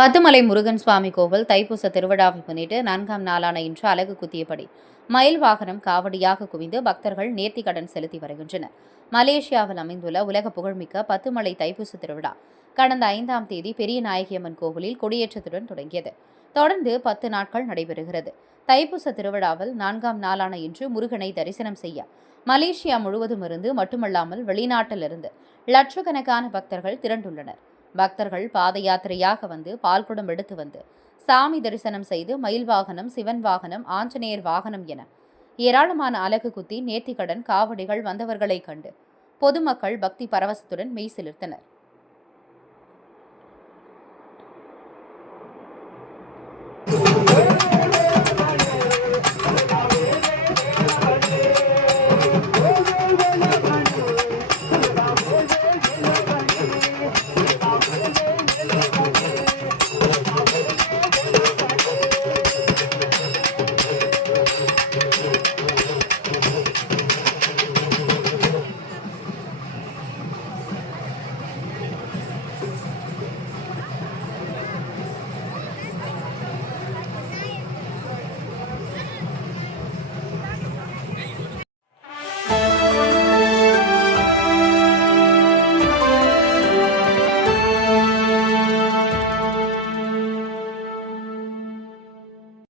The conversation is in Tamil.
பத்துமலை முருகன் சுவாமி கோவில் தைப்பூச திருவிழாவை முன்னிட்டு நான்காம் நாளான இன்று அலகு குத்தியபடி மயில் வாகனம் காவடியாக குவிந்து பக்தர்கள் நேர்த்திக்கடன் செலுத்தி வருகின்றனர். மலேசியாவில் அமைந்துள்ள உலக புகழ்மிக்க பத்துமலை தைப்பூச திருவிழா கடந்த ஐந்தாம் தேதி பெரிய நாயகியம்மன் கோவிலில் கொடியேற்றத்துடன் தொடங்கியது. தொடர்ந்து பத்து நாட்கள் நடைபெறுகிறது. தைப்பூச திருவிழாவில் நான்காம் நாளான இன்று முருகனை தரிசனம் செய்ய மலேசியா முழுவதும் இருந்து மட்டுமல்லாமல் வெளிநாட்டிலிருந்து லட்சக்கணக்கான பக்தர்கள் திரண்டுள்ளனர். பக்தர்கள் பாத யாத்திரையாக வந்து பால்குடம் எடுத்து வந்து சாமி தரிசனம் செய்து மயில் வாகனம் சிவன் வாகனம் ஆஞ்சநேயர் வாகனம் என ஏராளமான அலகு குத்தி நேர்த்திக்கடன் காவடிகள் வந்தவர்களைக் கண்டு பொதுமக்கள் பக்தி பரவசத்துடன் மெய் மெய்சிலிர்த்தனர்